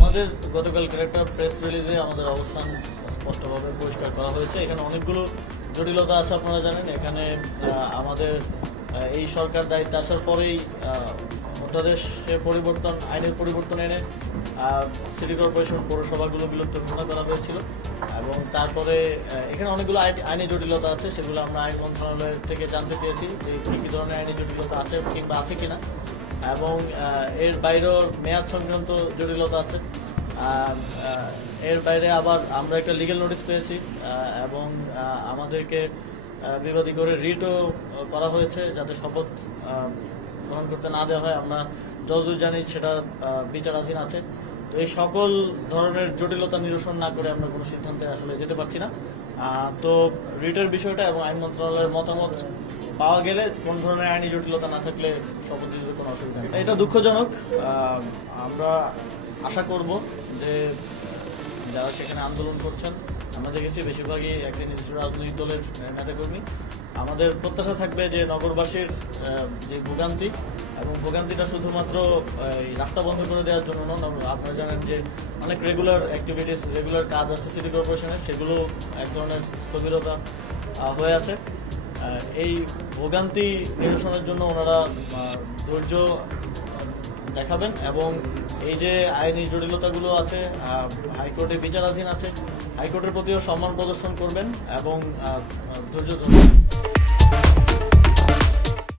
আমাদের গতকালকের একটা প্রেস রিলিজে আমাদের অবস্থান স্পষ্টভাবে পরিষ্কার করা হয়েছে। এখানে অনেকগুলো জটিলতা আছে, আপনারা জানেন। এখানে আমাদের এই সরকার দায়িত্বে আসার পরেই অধ্যাদেশে পরিবর্তন, আইনের পরিবর্তন এনে সিটি কর্পোরেশন পৌরসভাগুলো বিলুপ্ত ঘোষণা করা হয়েছিল এবং তারপরে এখানে অনেকগুলো আইনি জটিলতা আছে, সেগুলো আমরা আইন মন্ত্রণালয় থেকে জানতে চেয়েছি যে কী কী ধরনের আইনি জটিলতা আছে কিংবা আছে কিনা, এবং এর বাইরেও মেয়াদ সংক্রান্ত জটিলতা আছে। এর বাইরে আবার আমরা একটা লিগ্যাল নোটিশ পেয়েছি এবং আমাদেরকে বিবাদী করে রিটও করা হয়েছে যাতে শপথ গ্রহণ করতে না দেওয়া হয়। আমরা যতদূর জানি সেটা বিচারাধীন আছে। তো এই সকল ধরনের জটিলতা নিরসন না করে আমরা কোনো সিদ্ধান্তে আসলে যেতে পারছি না। তো রিটের বিষয়টা এবং আইন মন্ত্রণালয়ের মতামত পাওয়া গেলে কোন ধরনের আইনি জটিলতা না থাকলে শপথ দিতে কোনো অসুবিধা নেই। এটা দুঃখজনক। আমরা আশা করব যে যারা সেখানে আন্দোলন করছেন, আমরা দেখেছি বেশিরভাগই একটি নির্দিষ্ট রাজনৈতিক দলের নেতাকর্মী। আমাদের প্রত্যাশা থাকবে যে নগরবাসীর যে ভোগান্তি, এবং ভোগান্তিটা শুধুমাত্র রাস্তা বন্ধ করে দেওয়ার জন্য নয়। আপনারা জানেন যে অনেক রেগুলার অ্যাক্টিভিটিস, রেগুলার কাজ আছে সিটি কর্পোরেশনের, সেগুলো এক ধরনের স্থবিরতা হয়ে আছে। এই ভোগান্তি নিরসনের জন্য ওনারা ধৈর্য দেখাবেন এবং এই যে আইনি জটিলতাগুলো আছে, হাইকোর্টে বিচারাধীন আছে, হাইকোর্টের প্রতিও সম্মান প্রদর্শন করবেন এবং ধৈর্য ধরবেন।